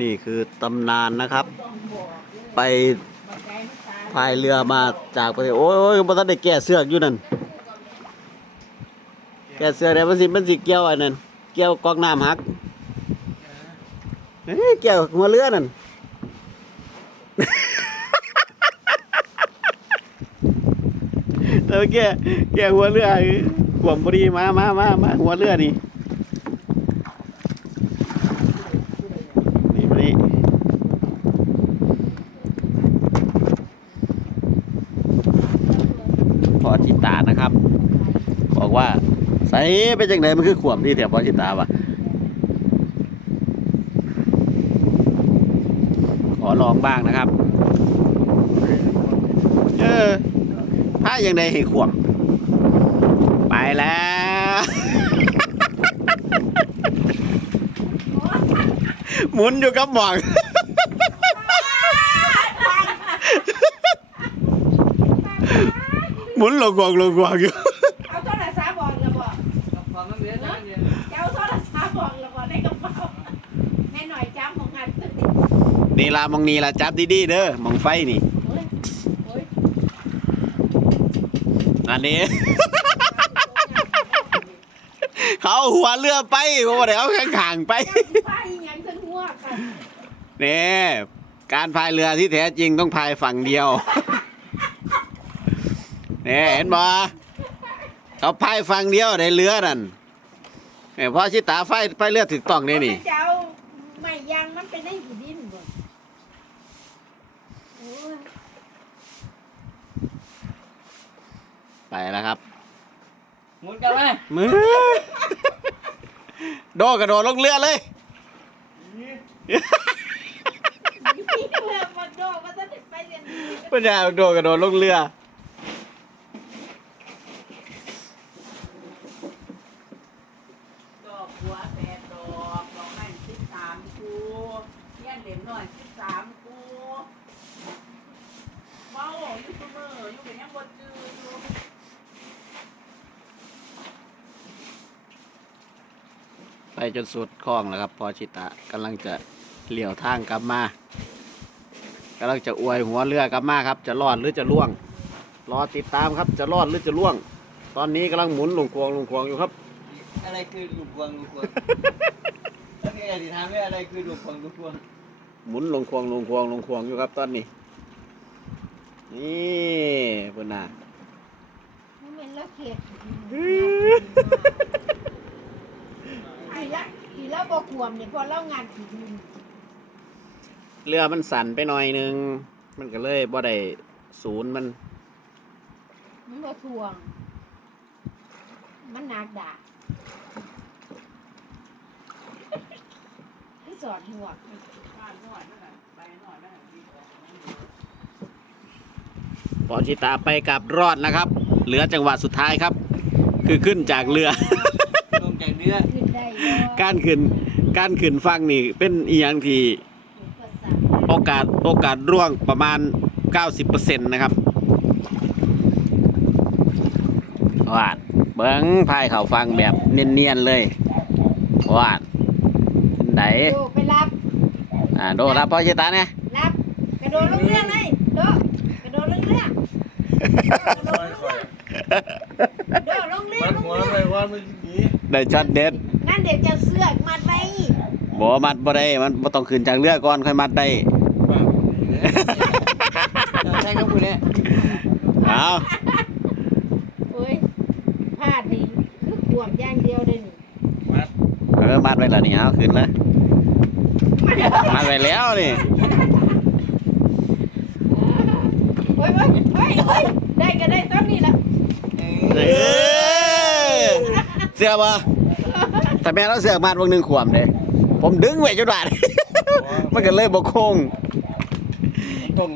นี่คือตำนานนะครับ ไปพายเรือมาจากประเทศโอ้ยโอ้ยบ่ทันได้แก้เสือกอยู่นั่นแก้เสือกได้มันสิมันสิเกี่ยวอันนั้นเกี่ยวกอกน้ำหักเอ้ยเกี่ยวหัวเรือนั่นเออแกแกหัวเรือขวมพอดีมามามามาหัวเรือนี่นี่มานี่พ อจิตานะครับ บอกว่าใส่เป็นจังไดมันคือขวมนี่แถวพอจิตาวะขอลองบ้างนะครับเออถ้าอย่างใดให้ขวมไปแล้วหมุนอยู่กับหมอง หมุนลงกวางลงกวางอยู่เอาโทรศัพท์บอกแล้วบอกฟังน้ำเดือดนะเนี่ยจะเอาโทรศัพท์บอกแล้วบอกในกระเป๋าแม่หน่อยจ้ำของงานตึกติดนี่ลามองนี่ละจับดีๆเด้อมองไฟนี่โอ้ยโอ้ยอันนี้ เขาเอาหัวเรือไปเพราะว่าเดี๋ยวเอาข้างๆไปเจ้าสิพาอีหยังถึงหัวกันนี่การพายเรือที่แท้จริงต้องพายฝั่งเดียว นี่เห็นบ่เขาพายฝั่งเดียวในเรือนั่นเนี่ยพอชิตาไฟไฟเรือถึกต้องนี่นี่เจ้าไม่ยางมันเป็นได้หูดินบ่โอ้ยไปแล้วครับหมุนกันไหมมือโดดกระโดดลงเรือเลยนี่เรือมาโดดมาจะไปเรียนดีปัญญาโดดกระโดดลงเรือ ดอกบัวแปดดอกดอกไม้สิบสามคู เทียนเหรียญหน่อยสิบสามคูเมาอยู่เสมออยู่เป็นยังบนจืออยู่ไปจนสุดคลองแล้วครับ พอชิตะกำลังจะเลี้ยวทางกลับมากำลังจะอวยหัวเรือกลับมาครับ จะรอดหรือจะล่วง รอติดตามครับ จะรอดหรือจะล่วง ตอนนี้กำลังหมุนลงควงลงควงอยู่ครับ อะไรคือลูกพวงลูกพวง แล้วไงที่ถามว่าอะไรคือลูกพวงลูกพวง หมุนลงควงลงควงลงควงอยู่ครับตอนนี้ นี่เพื่อนน่ะมันเป็นละเขียดอีละอีละบอกขวมเนี่ยพอเล่างานขี่ดินเรือมันสั่นไปหน่อยนึง มันก็เลยบ่ได้ศูนย์มัน มันบ่ทวง มันหนักด่า สอดหัวบ้านหน่อยนั่นน่ะใบหน่อยนั่นน่ะดีกว่าพอชิตาไปกับรอดนะครับ เหลือจังหวะสุดท้ายครับ คือขึ้นจากเรือ ลงจากเรือขึ้นได้การขึ้นการขึ้นฟังนี่เป็นอีหยังที่โอกาสโอกาสร่วงประมาณ 90%นะครับวาดเบิ้งพายเขาฟังแบบเนียนๆเลยวาดเป็น ไหนโดไปรับอ่าโดรับพอชิตาเนี่ยรับกระโดดลงเรือเลยโดดกระโดดลงเรือกระโดดลงเรือโดดลงเรือมันลงหัวเรืออะไรว่ามันหนีได้ช็อตเด็ดนั่นเดี๋ยวจะเสือกมัดไว้บ่มัดบ่ได้มันบ่ต้องขึ้นจากเรือก่อนค่อยมัดได้บ้าใช่ครับคุณเนี่ยเอาโอ้ยพลาดนี่คือขวมอย่างเดียวเลยนี่มัดเออมัดไว้แล้วนี่เอาขึ้นเลย มัดไว้แล้วนี่โอ้ยโอ้ยโอ้ยโอ้ยได้ก็ได้ตอนนี้ละเออเสือบ่แต่แม่เราเสื้อมัดวงหนึงขวมเด้ผมดึงไว้จนว่ามันก็เลยบ่โค้งต้อง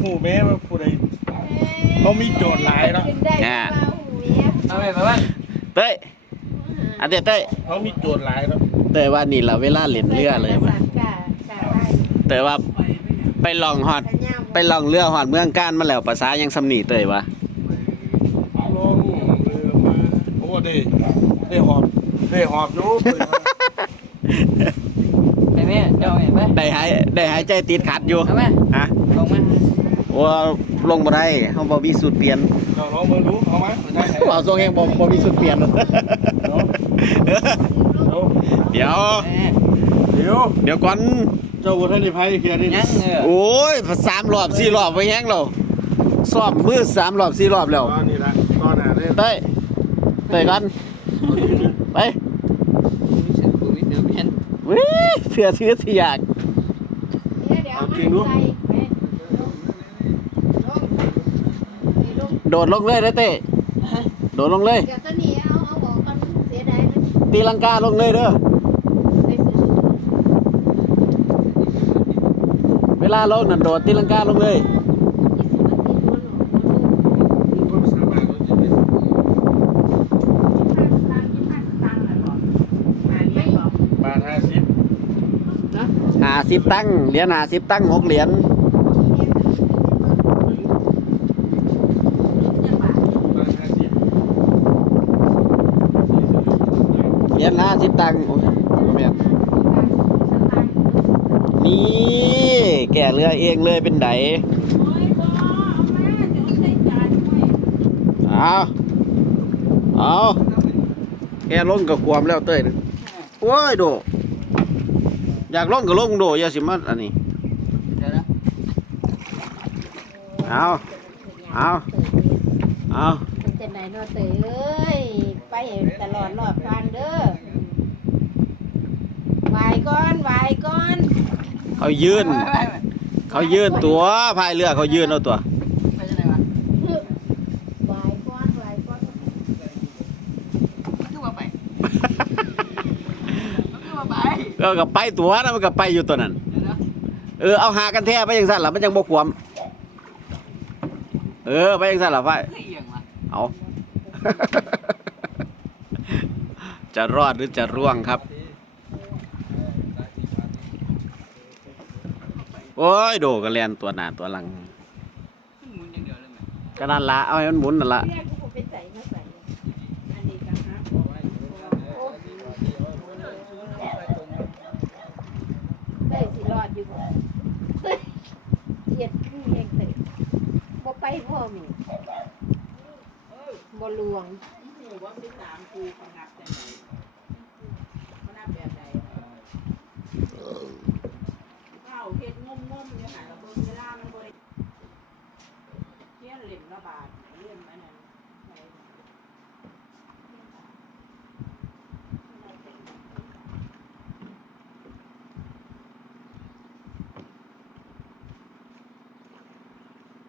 หูแม่ว่าผู้ใดเขามีโจทย์หลายเนาะขึ้ได้เปล่าหูเมียเอาไปไปบ้านเต้ยอันเดียเต้ยเขามีโจทย์หลายแล้วเต้ยว่านี่เราเวลาเล่นเรือเลยมัว่ะกะกะได้ เต้ยว่าไปลองฮอดแต่ย่ามไปลองเรือฮอดเมืองการมาแล้วภาษายังสำนีเต้ยวะลงเรือมาโอ้ได้ได้หอบได้หอบอยู่เปิดมาไปไหมเจ้าเห็นไหมได้หายได้หายใจติดขัดอยู่เอาไหมฮะลงไหมว่าลงบ่ได้เฮาบ่มีสูตรเปลี่ยนเราลองมือรู้เอาไหมได้ไหมเว้าทรงเองบ่บ่มีสูตรเปลี่ยนเนาะเดี๋ยวเออเดี๋ยวเดี๋ยวก่อน เจ้าบุตรนิพายเพียนี่ยังเออโอ้ยสามรอบสี่รอบไปแฮงแล้วซ่อมมือสามรอบสี่รอบแล้วก็นี่ละก็น่ะเนี่ยเต้ยเต้ยกันไปมีเสือผู้มีเสือเพี้ยนวิเสือซื้อเสียกเดี๋ยวเดี๋ยวเอามาใส่ไปลงลงโดดลงเลยเด้อเต้โดดลงเลยเดี๋ยวตัวนี้เอาเอาบอกกันเสียดายมันตีลังกาลงเลยเด้อ ใส่สูท เว ลาลงนั่นโดดตีลังกาลงเลยบาทีมันห้าตังค์เลยบเรียกบอกบาทห้าสิบหาสิบตั้งเหรียญหาสิบตั้งหกเหรียญบาทห้าสิบเหรียญห้าสิบตั้งโอ้ยบ่แม่นนี่ แก่เรือเองเลยเป็นไดโอ้ยบ่เอามาเดี๋ยวใส่จานไว้เอาเอาแกลงกับความแล้วเต้ยโอ้ยโด อยากลงก็ลงโดอย่าสิมาอันนี้เดี๋ยวนะเอาเอาเอามันจะไหนเนาะเตยเอ้ยไปตลอดรอบทางเด้อไหวก่อนไหวก่อน เขายืนไปไปไปเขายืนตัวพายเรือเขายืนเอาตัวไปจะไหนวะไหวก่อนไหวก่อนคือว่าไปคือว่าไปก็กับไปตัวนะมันก็ไปอยู่ตัวนั้นเดี๋ยวนะเออเอาหากันแท้ไปยังสั่นล่ะมันยังบ่ขวม เออ ไปยังสั่นล่ะไปคือเอียงวะเอาจะรอดหรือจะร่วงครับ โอ้ยโดกระเรียนตัวหน้าตัวหลังขึ้นหมุนอย่างเดียวเลยไหมก็นั่นละเอาให้มันหมุนนั่นละเรียกกูไปใส่มาใส่อันนี้ก็ฮะได้สิรอดอยู่บ่เฮ้ยเทียดคือเองเตยบ่ไปพ่อมีบ่ลวงหมู่ว่าสิบสามครูเขานับจังไหนเขานับแบบไหนเข้าเฮ็ด งมๆเนี่ยหาระเบิดเวลามันบ่ได้เที่ยนเหล่มละบาทเล่มอันนั้นไหน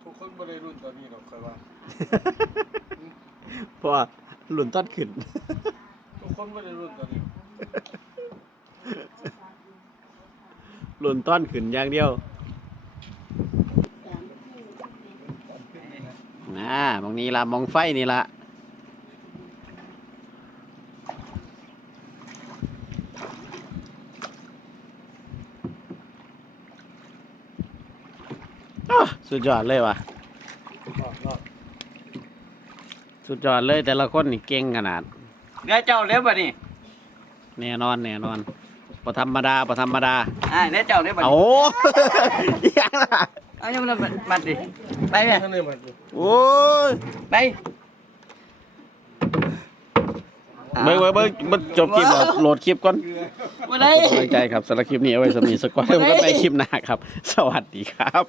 ทุกคนไม่ได้รุ่นตอนนี้หรอกเคยว่า เพราะว่าหลุนต้นขึ้น ทุกคนไม่ได้รุ่นตอนนี้ หลุนต้นขึ้นอย่างเดียว นะมองนี้ละมองไฟนี่ละอ้าวสุดยอดเลยว่ะรอดรอดสุดยอดเลยแต่ละคนนี่เก่งขนาดเดี๋ยวเจ้าเล็บบ่นี่แน่นอนแน่นอนปธรรมดาปธรรมดาอ่าเดี๋ยวเจ้าเล็บบ่โอ้นี่ยังล่ะ เอายังมันมัดดิไปเนี่ยท่านนี่มันโอ้ยไปเบิ่งเบิ่งเบิ่งมันจบคลิปแล้วโหลดคลิปก่อนมาได้กำลังใจครับสำหรับคลิปนี้เอาไว้สำหรับนีสักวันแล้วก็ไปคลิปหน้าครับ สวัสดีครับ